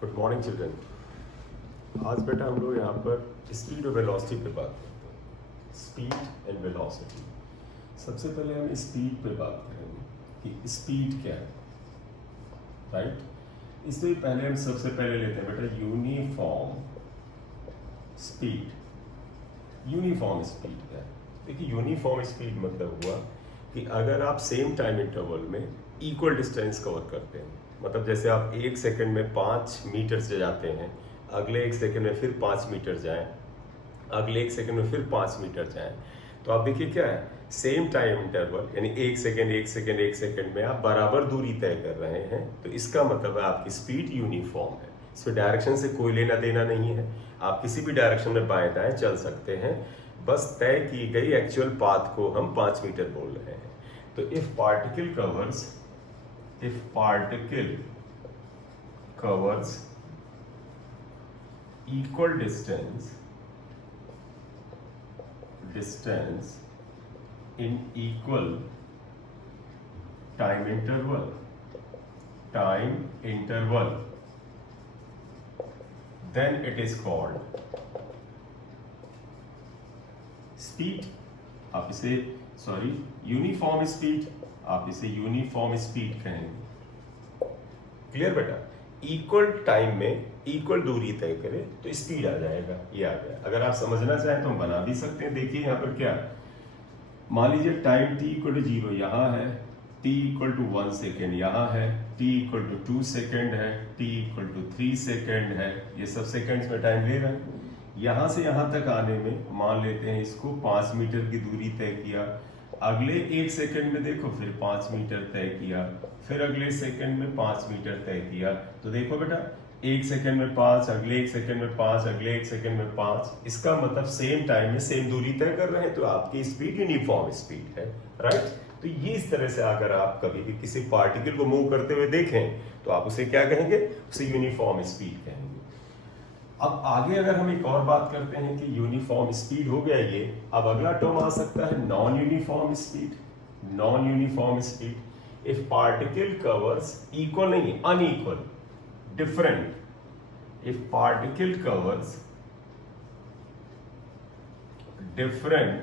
Good morning children. आज बेटा हम लोग यहाँ पर स्पीड और वेलोसिटी पे बात करते हैं। Speed and velocity. सबसे पहले हम स्पीड पे बात करेंगे कि स्पीड क्या है, राइट। इससे पहले हम सबसे पहले लेते हैं बेटा यूनिफॉर्म स्पीड। यूनिफॉर्म स्पीड क्या है? देखिए यूनिफॉर्म स्पीड मतलब हुआ कि अगर आप सेम टाइम इंटरवल में इक्वल डिस्टेंस कवर करते हैं, मतलब जैसे आप 1 सेकंड में 5 मीटर से जाते हैं, अगले 1 सेकंड में फिर 5 मीटर जाएं, अगले 1 सेकंड में फिर 5 मीटर जाएं, तो आप देखिए क्या है, सेम टाइम इंटरवल यानी 1 सेकंड 1 सेकंड 1 सेकंड में आप बराबर दूरी तय कर रहे हैं, तो इसका मतलब है आपकी स्पीड यूनिफॉर्म है। इसमें डायरेक्शन से कोई लेना देना नहीं है, आप किसी भी डायरेक्शन में बाएं दाएं चल सकते हैं, बस तय की गई एक्चुअल पाथ को हम 5 मीटर बोल रहे हैं। तो if particle covers equal distance in equal time interval, then it is called speed। आप इसे यूनिफॉर्म स्पीड, आप इसे यूनिफॉर्म स्पीड कहेंगे। क्लियर बेटा? इक्वल टाइम में इक्वल दूरी तय करें तो स्पीड आ जाएगा, ये आ गया। अगर आप समझना चाहें तो हम बना भी सकते हैं। देखिए यहाँ पर क्या, मान लीजिए टाइम t इक्वल टू 0 यहाँ है, t इक्वल टू 1 सेकेंड यहाँ है, t इक्वल टू 2 सेकेंड है, t इक्वल टू 3 सेकेंड है, ये सब सेकेंड्स में टाइम ले रहे हैं। यहाँ से यहाँ तक आने में मान लेते हैं इसको 5 मीटर की दूरी तय किया, अगले 1 सेकंड में देखो फिर 5 मीटर तय किया, फिर अगले सेकंड में 5 मीटर तय किया। तो देखो बेटा 1 सेकंड में 5, अगले 1 सेकंड में 5, अगले 1 सेकंड में 5, इसका मतलब सेम टाइम में सेम दूरी तय कर रहे हैं, तो आपकी स्पीड यूनिफॉर्म स्पीड है, राइट। तो ये इस तरह से अगर आप कभी भी किसी पार्टिकल को मूव करते हुए देखें तो आप उसे क्या कहेंगे? उसे यूनिफॉर्म स्पीड कहेंगे। अब आगे अगर हम एक और बात करते हैं कि यूनिफॉर्म स्पीड हो गया ये, अब अगला टर्म आ सकता है non uniform speed. Non uniform speed, if particle covers equal नहीं unequal different, if particle covers different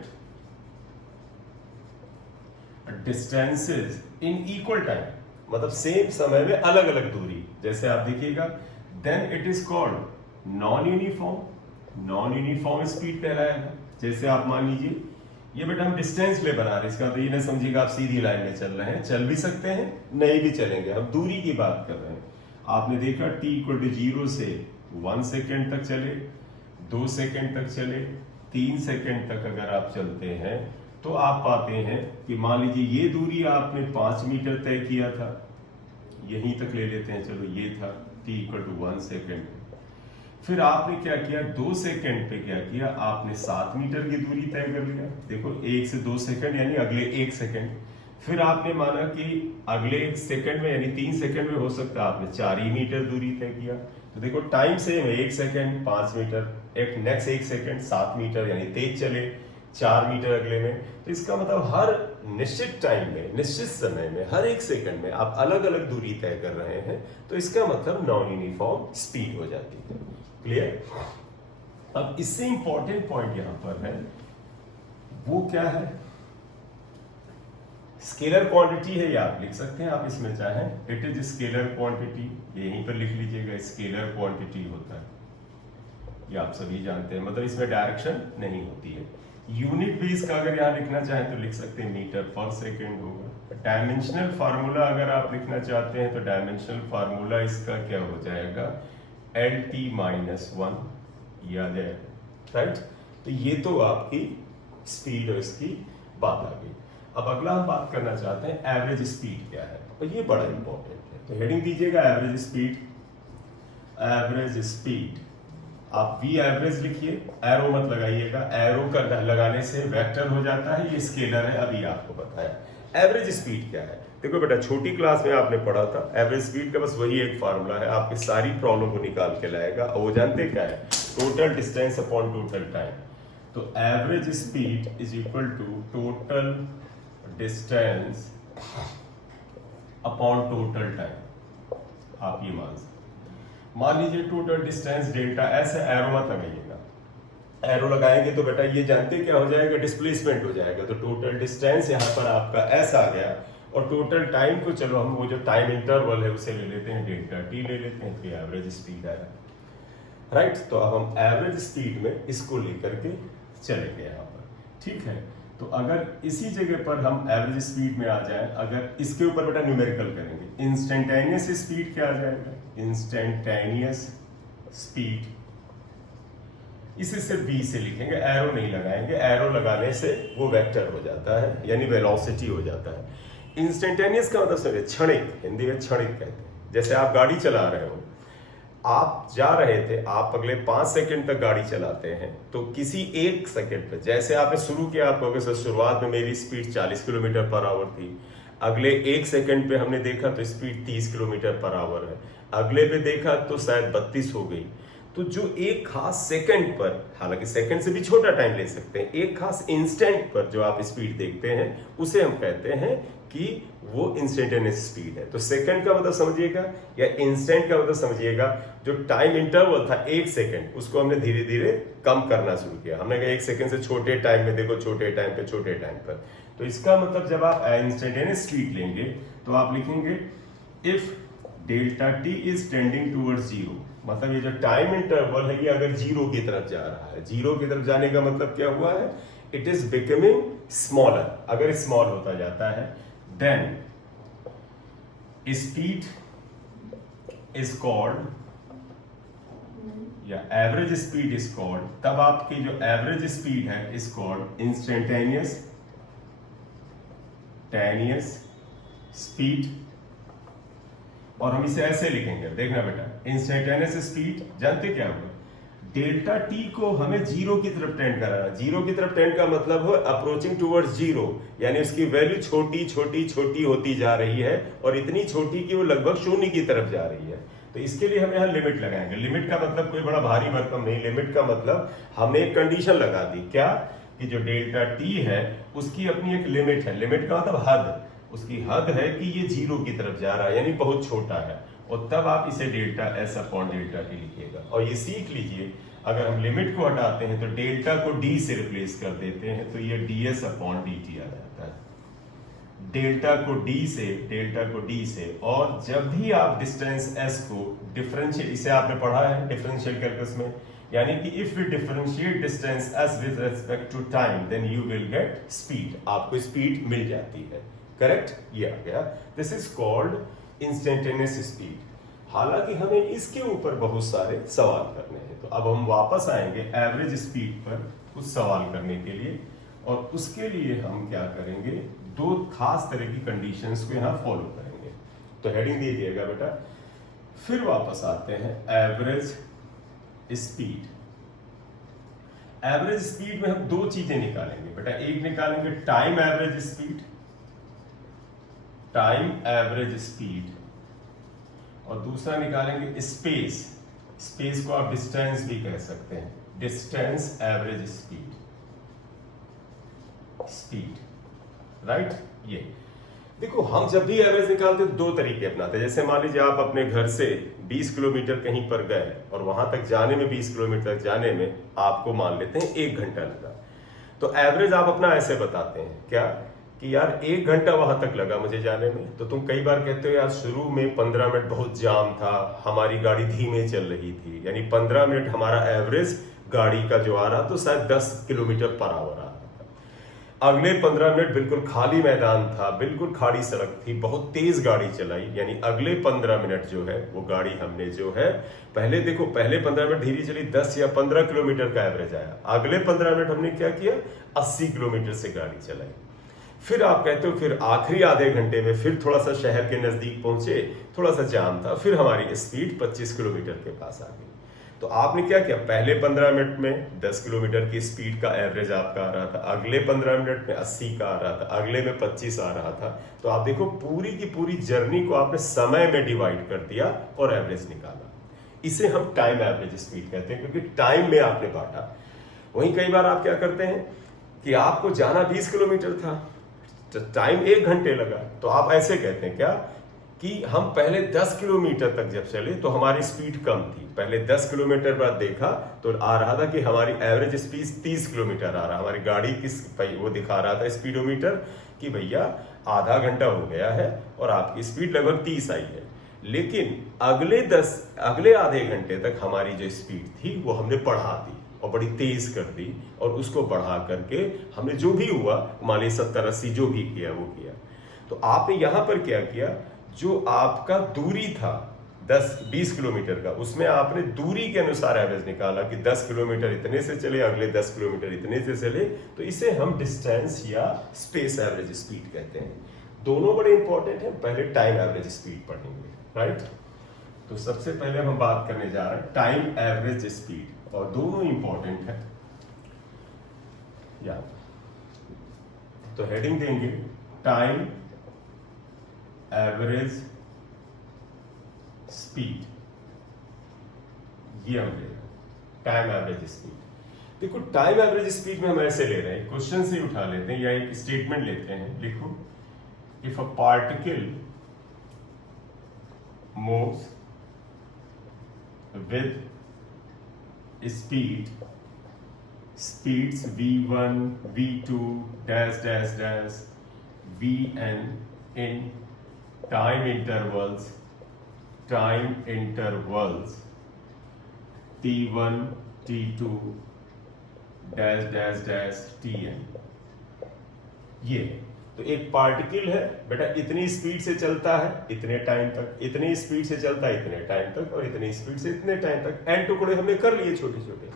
distances in equal time, मतलब सेम समय में अलग अलग दूरी, जैसे आप देखिएगा, then it is called non uniform speed कहलाएगा। जैसे आप मान लीजिए ये बेटा हम डिस्टेंस ले बना रहे हैं, इसका तो ये ना समझिएगा आप सीधी लाइन में चल रहे हैं, चल भी सकते हैं नहीं भी चलेंगे, हम दूरी की बात कर रहे हैं। आपने देखा t इक्वल टू 0 से 1 सेकेंड तक चले, 2 सेकेंड तक चले, 3 सेकेंड तक अगर आप चलते हैं तो आप पाते हैं कि मान लीजिए ये दूरी आपने 5 मीटर तय किया था, यहीं तक ले लेते हैं, चलो ये था t इक्वल टू 1 सेकेंड। फिर आपने क्या किया, 2 सेकंड पे क्या किया, आपने 7 मीटर की दूरी तय कर लिया। देखो 1 से 2 सेकंड यानी अगले 1 सेकंड। फिर आपने माना कि अगले 1 सेकंड में यानी 3 सेकंड में हो सकता है आपने 4 ही मीटर दूरी तय किया। तो देखो टाइम सेम है, 1 सेकंड 5 मीटर, एक नेक्स्ट 1 सेकंड 7 मीटर यानी तेज चले, 4 मीटर अगले में। तो इसका मतलब हर निश्चित टाइम में, निश्चित समय में, हर 1 सेकंड में आप अलग अलग दूरी तय कर रहे हैं, तो इसका मतलब नॉन यूनिफॉर्म स्पीड हो जाती है। क्लियर? अब इससे इंपॉर्टेंट पॉइंट यहां पर है, वो क्या है, स्केलर क्वांटिटी है, या आप लिख सकते हैं आप इसमें चाहें, इट इज स्केलर क्वांटिटी, यहीं पर लिख लीजिएगा, स्केलर क्वांटिटी होता है, ये आप सभी जानते हैं, मतलब इसमें डायरेक्शन नहीं होती है। यूनिट भी इसका अगर यहां लिखना चाहें तो लिख सकते हैं मीटर पर सेकेंड होगा। डायमेंशनल फार्मूला अगर आप लिखना चाहते हैं तो डायमेंशनल फार्मूला इसका क्या हो जाएगा, LT-1 याद है, राइट। तो ये तो आपकी स्पीड और इसकी बात आ गई। अब अगला हम बात करना चाहते हैं एवरेज स्पीड क्या है, और ये बड़ा इंपॉर्टेंट है, तो हेडिंग दीजिएगा एवरेज स्पीड। एवरेज स्पीड, आप वी एवरेज लिखिए, एरो मत लगाइएगा, एरो का लगाने से वेक्टर हो जाता है, ये स्केलर है, अभी आपको बताया। एवरेज स्पीड क्या है, देखो बेटा छोटी क्लास में आपने पढ़ा था, एवरेज स्पीड का बस वही एक फार्मूला है, आपकी सारी प्रॉब्लम को निकाल के लाएगा, और वो जानते क्या है, total distance upon total time. तो average speed is equal to total distance upon total time, आप ये मान सकते। मान लीजिए टोटल डिस्टेंस डेल्टा एस है, एरो मत लगाइएगा, एरो लगाएंगे तो बेटा ये जानते क्या हो जाएगा, डिस्प्लेसमेंट हो जाएगा। तो टोटल डिस्टेंस यहाँ पर आपका एस आ गया, और टोटल टाइम को चलो हम वो जो टाइम इंटरवल है उसे ले लेते हैं डेल्टा टी ले लेते हैं, तो एवरेज स्पीड आया, राइट। तो अब हम एवरेज स्पीड में इसको लेकर के चलेंगे यहाँ पर, ठीक है। तो अगर इसी जगह पर हम एवरेज स्पीड में आ जाए, अगर इसके ऊपर बेटा न्यूमेरिकल करेंगे, इंस्टेंटेनियस स्पीड क्या आ जाएगा, इंस्टेंटेनियस स्पीड, इसे सिर्फ बी से लिखेंगे, एरो नहीं लगाएंगे, एरो लगाने से वो वेक्टर हो जाता है, यानी वेलोसिटी हो जाता है। इंस्टेंटेनियस का मतलब समझे, क्षणिक, हिंदी में क्षणिक कहते हैं। जैसे आप गाड़ी चला रहे हो, आप जा रहे थे, आप अगले 5 सेकंड तक गाड़ी चलाते हैं, तो किसी 1 सेकंड पे, जैसे आपने शुरू किया, आप कहोगे सर शुरुआत में मेरी स्पीड 40 किलोमीटर पर आवर थी, अगले 1 सेकंड पे हमने देखा तो स्पीड 30 किलोमीटर पर आवर है, अगले पे देखा तो शायद 32 हो गई। तो जो एक खास सेकंड पर, हालांकि सेकंड से भी छोटा टाइम ले सकते हैं, एक खास इंस्टेंट पर जो आप स्पीड देखते हैं उसे हम कहते हैं कि वो इंस्टेंटेनियस स्पीड है। तो सेकंड का मतलब समझिएगा, या इंस्टेंट का मतलब समझिएगा, जो टाइम इंटरवल था 1 सेकंड, उसको हमने धीरे धीरे कम करना शुरू किया। हमने कहा 1 सेकंड से छोटे टाइम में देखो, छोटे टाइम पे छोटे टाइम पर। तो इसका मतलब जब आप इंस्टेंटेनियस स्पीड लेंगे तो आप लिखेंगे if delta T is tending towards zero, मतलब ये जो टाइम इंटरवल है ये अगर जीरो की तरफ जा रहा है, जीरो की तरफ जाने का मतलब क्या हुआ है, इट इज बिकमिंग स्मॉलर, अगर स्मॉल होता जाता है, देन स्पीड इज कॉल्ड, या एवरेज स्पीड इज कॉल्ड, तब आपकी जो एवरेज स्पीड है इज कॉल्ड इंस्टेंटेनियस स्पीड। और हम इसे ऐसे लिखेंगे, देखना बेटा, इंस्टेंटेनियस स्पीड जानते क्या होगा, डेल्टा टी को हमें जीरो की तरफ टेंड कराना। जीरो की तरफ टेंड का मतलब हो अप्रोचिंग टुवर्ड्स जीरो, यानी उसकी वैल्यू छोटी छोटी छोटी होती जा रही है, और इतनी छोटी कि वो लगभग शून्य की तरफ जा रही है। तो इसके लिए हम यहाँ लिमिट लगाएंगे। लिमिट का मतलब कोई बड़ा भारी भरकम नहीं, लिमिट का मतलब हमने एक कंडीशन लगा दी, क्या, कि जो डेल्टा टी है उसकी अपनी एक लिमिट है। लिमिट का मतलब हद, उसकी हद है कि ये जीरो की तरफ जा रहा है, यानी बहुत छोटा है, और तब आप इसे delta S upon delta T लिखिएगा। और ये सीख लीजिए, अगर हम लिमिट को हटाते हैं तो डेल्टा को डी से रिप्लेस कर देते हैं, तो ये D S upon D T आ जाता है, डेल्टा को डी से। और जब भी आप डिस्टेंस एस को डिफरेंशिएट, इसे आपने पढ़ा है डिफरेंशियल कैलकुलस में, यानी कि if you differentiate distance s with respect to time then you will get speed, आपको स्पीड मिल जाती है, करेक्ट, ये आ गया। This is called instantaneous speed. हालांकि हमें इसके ऊपर बहुत सारे सवाल करने हैं, तो अब हम वापस आएंगे एवरेज स्पीड पर कुछ सवाल करने के लिए, और उसके लिए हम क्या करेंगे, 2 खास तरह की कंडीशंस को यहाँ फॉलो करेंगे। तो हेडिंग दे दिएगा बेटा, फिर वापस आते हैं एवरेज स्पीड। एवरेज स्पीड में हम 2 चीजें निकालेंगे बेटा, एक निकालेंगे time average speed, time average speed, और दूसरा निकालेंगे स्पेस। स्पेस को आप डिस्टेंस भी कह सकते हैं, डिस्टेंस एवरेज स्पीड, राइट। ये देखो, हम जब भी एवरेज निकालते हैं 2 तरीके अपनाते हैं। जैसे मान लीजिए आप अपने घर से 20 किलोमीटर कहीं पर गए, और वहां तक जाने में 20 किलोमीटर तक जाने में आपको मान लेते हैं 1 घंटा लगा, तो एवरेज आप अपना ऐसे बताते हैं क्या, कि यार 1 घंटा वहां तक लगा मुझे जाने में। तो तुम कई बार कहते हो यार शुरू में 15 मिनट बहुत जाम था, हमारी गाड़ी धीमे चल रही थी, यानी 15 मिनट हमारा एवरेज गाड़ी का जो आ रहा तो शायद 10 किलोमीटर पर आवर आ रहा था। अगले 15 मिनट बिल्कुल खाली मैदान था, बिल्कुल खाली सड़क थी, बहुत तेज गाड़ी चलाई, यानी अगले 15 मिनट जो है वो गाड़ी हमने जो है, पहले देखो पहले 15 मिनट धीरे चली, 10 या 15 किलोमीटर का एवरेज आया। अगले 15 मिनट हमने क्या किया, 80 किलोमीटर से गाड़ी चलाई। फिर आप कहते हो फिर आखिरी आधे घंटे में फिर थोड़ा सा शहर के नजदीक पहुंचे, थोड़ा सा जाम था, फिर हमारी स्पीड 25 किलोमीटर के पास आ गई। तो आपने क्या किया, पहले 15 मिनट में 10 किलोमीटर की स्पीड का एवरेज आपका आ रहा था, अगले 15 मिनट में 80 का आ रहा था, अगले में 25 आ रहा था। तो आप देखो पूरी की पूरी जर्नी को आपने समय में डिवाइड कर दिया और एवरेज निकाला। इसे हम टाइम एवरेज स्पीड कहते हैं, क्योंकि टाइम में आपने बांटा। वहीं कई बार आप क्या करते हैं कि आपको जाना 20 किलोमीटर था, टाइम 1 घंटे लगा, तो आप ऐसे कहते हैं क्या कि हम पहले 10 किलोमीटर तक जब चले तो हमारी स्पीड कम थी। पहले 10 किलोमीटर बाद देखा तो आ रहा था कि हमारी एवरेज स्पीड 30 किलोमीटर आ रहा। हमारी गाड़ी वो दिखा रहा था स्पीडोमीटर कि भैया आधा घंटा हो गया है और आपकी स्पीड लगभग 30 आई है। लेकिन अगले आधे घंटे तक हमारी जो स्पीड थी वो हमने बढ़ा दी और बड़ी तेज कर दी, और उसको बढ़ा करके हमने जो भी हुआ, मान लीजिए 70-80 जो भी किया वो किया। तो आपने यहां पर क्या किया, जो आपका दूरी था 10-20 किलोमीटर का, उसमें आपने दूरी के अनुसार एवरेज निकाला कि 10 किलोमीटर इतने से चले, अगले 10 किलोमीटर इतने से चले, तो इसे हम डिस्टेंस या स्पेस एवरेज स्पीड कहते हैं। दोनों बड़े इंपॉर्टेंट हैं। पहले टाइम एवरेज स्पीड पढ़ेंगे, राइट। तो सबसे पहले हम बात करने जा रहे हैं टाइम एवरेज स्पीड, और दोनों इंपॉर्टेंट है। या तो हेडिंग देंगे टाइम एवरेज स्पीड, ये हम ले रहे हैं टाइम एवरेज स्पीड। देखो टाइम एवरेज स्पीड में हम ऐसे ले रहे हैं, क्वेश्चन से उठा लेते हैं या एक स्टेटमेंट लेते हैं। लिखो, if a particle moves with speeds v1 v2 dash dash dash vn in time intervals t1 t2 dash dash dash tn। ये तो एक पार्टिकल है बेटा, इतनी स्पीड से चलता है इतने टाइम तक, इतनी स्पीड से चलता है इतने टाइम तक, और इतनी स्पीड से इतने टाइम तक। एन टुकड़े हमने कर लिए छोटे छोटे।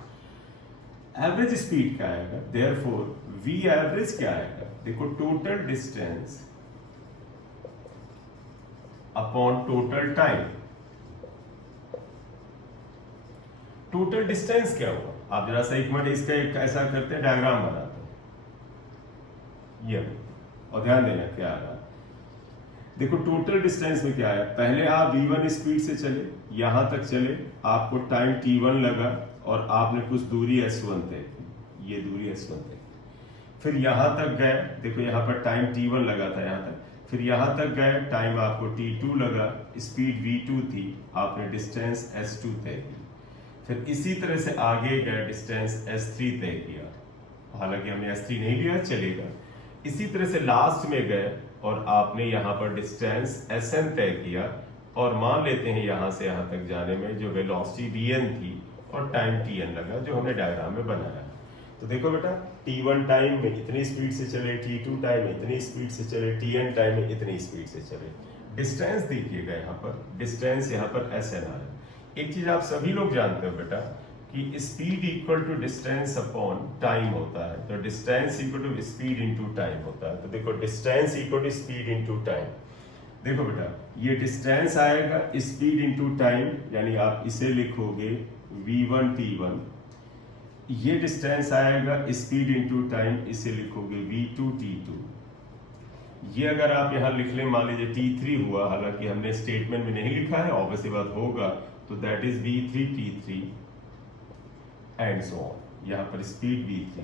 एवरेज स्पीड क्या आएगा, देयरफॉर वी एवरेज क्या आएगा, देखो total distance upon total time. Total distance क्या हुआ, आप जरा सा एक मिनट इसका एक ऐसा करते हैं, डायग्राम बनाते हैं ये, और ध्यान देना क्या आ रहा। देखो टोटल डिस्टेंस में क्या है, पहले आप v1 स्पीड से चले, यहां तक चले, आपको टाइम t1 लगा और आपने कुछ दूरी s1 तय की, ये दूरी s1 तय की। फिर यहां तक गए, देखो यहां पर टाइम t1 लगा था यहां तक, फिर यहां तक गए, टाइम आपको t2 लगा, स्पीड v2 थी, आपने डिस्टेंस s2 तय की। फिर इसी तरह से आगे गए, डिस्टेंस s3 तय किया, हालांकि हमने s3 नहीं लिया, चलेगा। इसी तरह से लास्ट में गए और आपने यहां पर डिस्टेंस sn तय किया, और मान लेते हैं यहां से यहां तक जाने में जो वेलोसिटी vn थी और टाइम tn लगा, जो हमने डायग्राम में बनाया। तो देखो बेटा, t1 टाइम में इतनी स्पीड से चले, t2 टाइम में इतनी स्पीड से चले, tn टाइम में इतनी स्पीड से चले। डिस्टेंस देखिएगा यहाँ पर, डिस्टेंस यहाँ पर sn आ रहा है। एक चीज आप सभी लोग जानते हो बेटा कि speed equal to distance upon time होता है, तो distance equal to speed into time होता है। तो देखो distance equal to speed into time. देखो बेटा, ये डिस्टेंस आएगा स्पीड इनटू टाइम, यानी आप इसे लिखोगे v1 t1। ये डिस्टेंस आएगा स्पीड इनटू टाइम, इसे लिखोगे v2 t2। ये अगर आप यहाँ लिख लें, मान लीजिए t3 हुआ, हालांकि हमने स्टेटमेंट में नहीं लिखा है, ऑब्वियसली बात होगा, तो that is v3 t3 and so on. यहाँ पर स्पीड v3,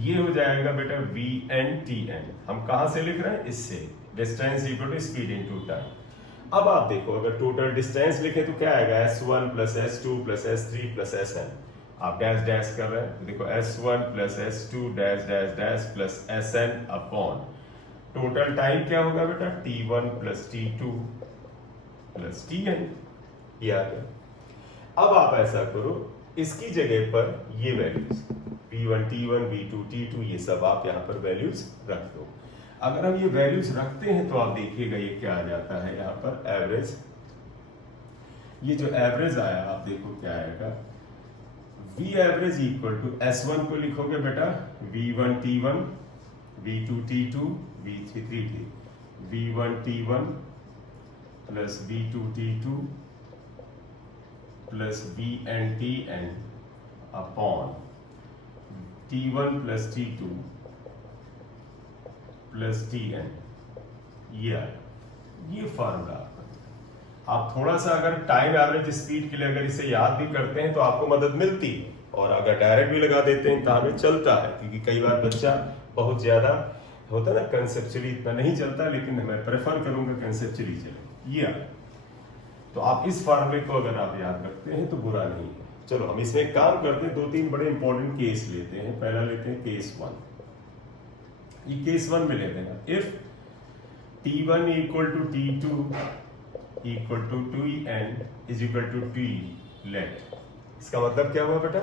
ये हो जाएगा बेटा vn tn। हम कहां से लिख रहे हैं, इससे, distance equal to speed into time. अब आप देखो, अगर टोटल डिस्टेंस लिखें तो क्या आएगा, s1 plus s2 plus s3 plus sn। आप डैश डैश कर रहे हैं, तो देखो s1 plus s2 dash dash dash plus sn upon total time क्या होगा बेटा, t1 plus t2 plus tn। ये आ गया। अब आप ऐसा करो, इसकी जगह पर ये values v1 t1 v2 t2 ये सब आप यहाँ पर वैल्यूज रख दो। अगर हम ये वैल्यूज रखते हैं तो आप देखिएगा ये क्या आ जाता है यहाँ पर एवरेज। ये जो एवरेज आया, आप देखो क्या आएगा, v average equal to s1 को लिखोगे बेटा v1 t1 v2 t2 v3 t3, v1 t1 plus v2 t2 plus vn tn upon t1 plus t2 plus tn। ये फार्मूला आप थोड़ा सा अगर टाइम एवरेज स्पीड के लिए अगर इसे याद भी करते हैं तो आपको मदद मिलती है, और अगर डायरेक्ट भी लगा देते हैं तो हमें चलता है, क्योंकि कई बार बच्चा बहुत ज्यादा होता है ना कंसेप्चुअली इतना नहीं चलता, लेकिन मैं प्रेफर करूंगा कंसेप्चुअली चले। ये आया। तो आप इस फार्मूले को अगर आप याद रखते हैं तो बुरा नहीं है। चलो हम इसमें एक काम करते हैं, 2-3 बड़े इंपॉर्टेंट केस लेते हैं। पहला लेते हैं केस 1। ये केस 1 में लेते हैं, if T1 equal to T2 equal to 2n is equal to T let. इसका मतलब क्या हुआ बेटा,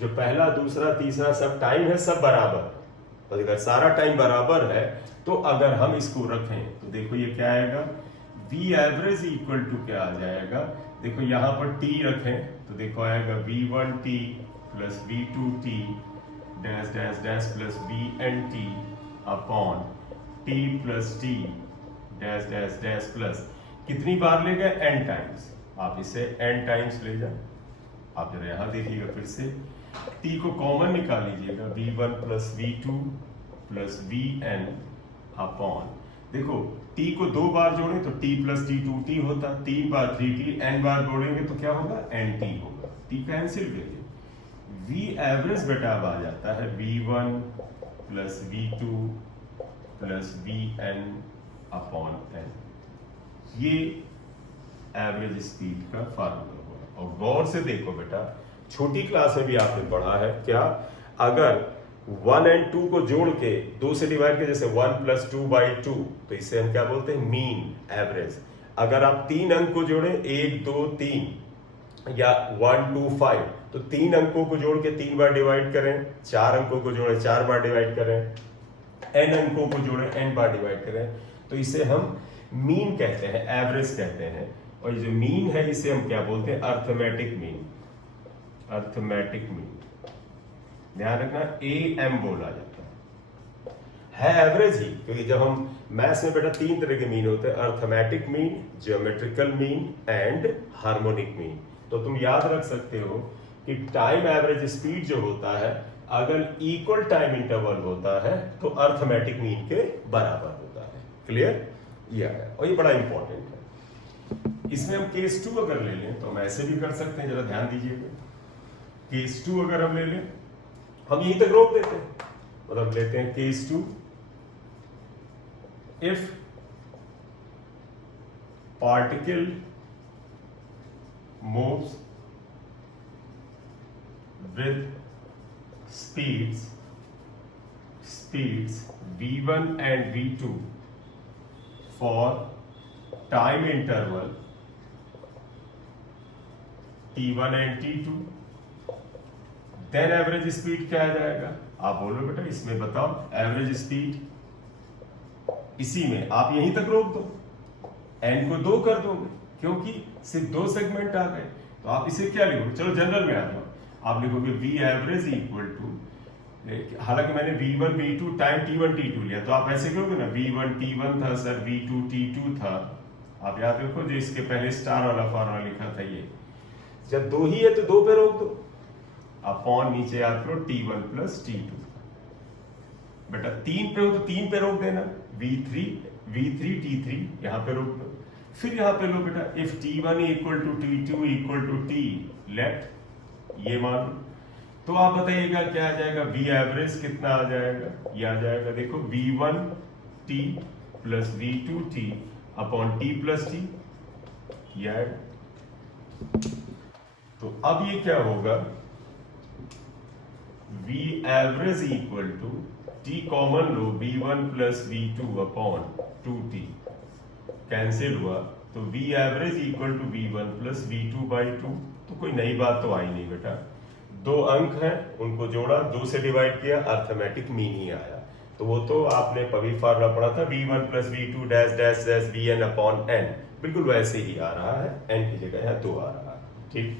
जो पहला दूसरा तीसरा सब टाइम है सब बराबर, तो अगर सारा टाइम बराबर है तो अगर हम इसको रखें तो देखो ये क्या आएगा, V एवरेज इक्वल टू क्या आ जाएगा, देखो यहां पर T रखें तो देखो आएगा V1T plus V2T dash dash dash plus VNT upon T plus T dash dash dash plus कितनी बार ले गए, n टाइम्स। आप इसे n टाइम्स ले जाए। आप जरा यहां देखिएगा फिर से, t को कॉमन निकाल लीजिएगा, v1 plus v2 plus vn upon, देखो t को 2 बार जोड़े तो t प्लस t 2t होता, 3 बार 3t, n बार जोड़ेंगे तो क्या होगा, nt होगा। t कैंसिल करिए, v एवरेज बेटा अब आ जाता है v1 plus v2 plus vn upon n। ये एवरेज स्पीड का फार्मूला हुआ। और गौर से देखो बेटा, छोटी क्लास में भी आपने पढ़ा है क्या, अगर 1 और 2 को जोड़ के 2 से डिवाइड के, जैसे 1 प्लस 2/2, तो इसे हम क्या बोलते हैं, मीन एवरेज। अगर आप 3 अंक को जोड़े 1 2 3 या 1 2 5, तो 3 अंकों को जोड़ के 3 बार डिवाइड करें, 4 अंकों को जोड़े 4 बार डिवाइड करें, n अंकों को जोड़े n बार डिवाइड करें, तो इसे हम मीन कहते हैं, एवरेज कहते हैं। और ये जो मीन है इसे हम क्या बोलते हैं, अर्थमेटिक मीन। अर्थमेटिक मीन ध्यान रखना, AM बोला जाता है एवरेज ही, क्योंकि जब हम मैथ्स में बेटा 3 तरह के मीन होते हैं, arithmetic mean, geometrical mean and harmonic mean. तो तुम याद रख सकते हो कि टाइम एवरेज स्पीड जो होता है, अगर इक्वल टाइम इंटरवल होता है तो अर्थमेटिक मीन के बराबर होता है। क्लियर, ये है, और ये बड़ा इंपॉर्टेंट है। इसमें हम केस 2 अगर ले लें तो हम ऐसे भी कर सकते हैं, जरा ध्यान दीजिएगा। केस 2 अगर हम ले लें, हम यहीं तक रोक देते हैं, मतलब लेते हैं case 2, if particle moves with speeds v1 and v2 for time interval t1 and t2, then average speed क्या आ जाएगा, आप बोलो बेटा इसमें बताओ एवरेज स्पीड। इसी में आप यहीं तक रोक दो, n को 2 कर दोगे क्योंकि सिर्फ 2 सेगमेंट आ गए, तो आप इसे क्या लिखोगे, चलो जनरल में आ जाओ, आप लिखोगे v एवरेज इक्वल टू, हालांकि मैंने v1 v2 time t1 t2 लिया, तो आप ऐसे करोगे ना, v1 t1 था सर, v2 t2 था। आप याद रखो जो इसके पहले स्टार वाला फॉर्मूला लिखा था, ये जब 2 ही है तो 2 पे रोक दो, अपॉन नीचे याद करो t1 प्लस t2। बेटा 3 पे हो तो 3 पे रोक देना, v3 t3 यहां पे रोक दो। फिर यहां पे लो बेटा, if t1 equal to t2 equal to t let, ये मान, तो आप बताइएगा क्या आ जाएगा, v एवरेज कितना आ जाएगा, ये आ जाएगा, देखो v1t plus v2t upon t plus t, ये आएगा। तो अब ये क्या होगा, v average equal to t common लो, v1 plus v2 upon 2t cancel हुआ, तो v average equal to v1 plus v2/2। तो कोई नई बात तो आई नहीं बेटा, 2 अंक हैं उनको जोड़ा, 2 से डिवाइड किया, अर्थमेटिक मीन ही आया। तो वो तो आपने पभी फार्मूला पढ़ा था, v1 plus v2 dash dash dash vn upon n, बिल्कुल वैसे ही आ रहा है, n की जगह यहाँ 2 आ रहा है। ठीक,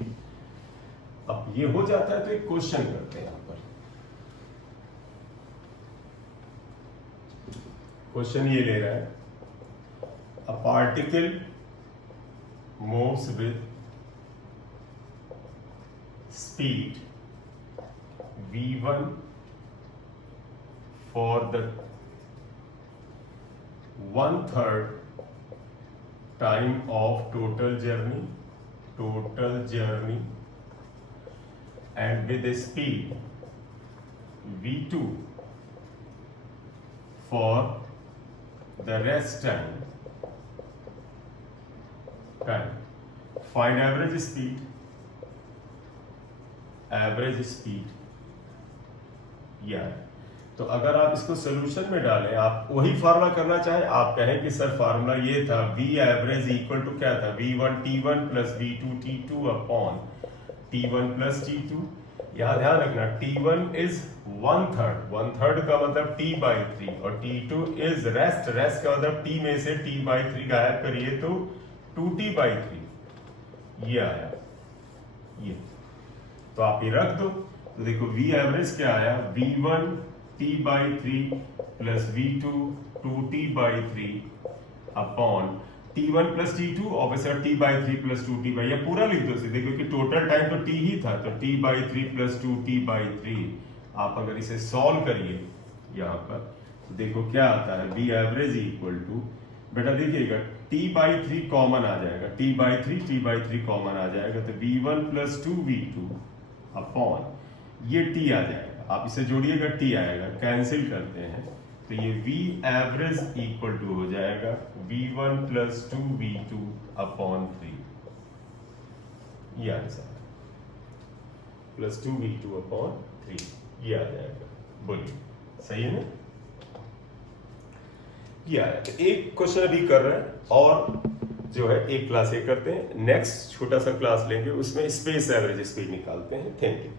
अब ये हो जाता है तो एक क्वेश्चन करते हैं। यहाँ पर क्वेश्चन ये ले रहा है, a particle moves with speed v1 for the 1/3 time of total journey and with a speed v2 for the rest time time find average speed या। तो अगर आप इसको सोल्यूशन में डालें, आप वही फार्मूला करना चाहें, आप कहें कि सर फार्मूला ये था v एवरेज इक्वल टू क्या था, v1 t1 plus v2 t2 upon t1 plus t2। यहां ध्यान रखना t1 इज 1/3, 1/3 का मतलब t/3 और t2 इज रेस्ट का मतलब t में से t/3 गायब करिए तो 2t/3 ये आया ये। तो आप ये रख दो, तो देखो v एवरेज क्या आया, v1 t/3 plus v2 2t/3 upon t1 plus t2 obviously t/3 plus 2t, या पूरा लिख दो सीधे क्योंकि टोटल टाइम तो t ही था, तो t/3 प्लस 2t/3। आप अगर इसे सॉल्व करिए यहाँ पर तो देखो क्या आता है, v एवरेज इक्वल टू, बेटा देखिएगा t/3 कॉमन आ जाएगा, t/3 कॉमन आ जाएगा, तो v1 प्लस 2v2 अपॉन ये t आ जाएगा, आप इसे जोड़िएगा t आएगा, कैंसिल करते हैं तो ये v एवरेज इक्वल टू हो जाएगा v1 प्लस 2v2 अपॉन 3, ये आंसर प्लस 2v2 अपॉन 3 ये आ जाएगा। बोलिए सही है ना, ये आया। तो एक क्वेश्चन अभी कर रहे हैं और जो है एक क्लास ये करते हैं, नेक्स्ट छोटा सा क्लास लेंगे उसमें स्पेस एवरेज स्पीड निकालते हैं। Thank you.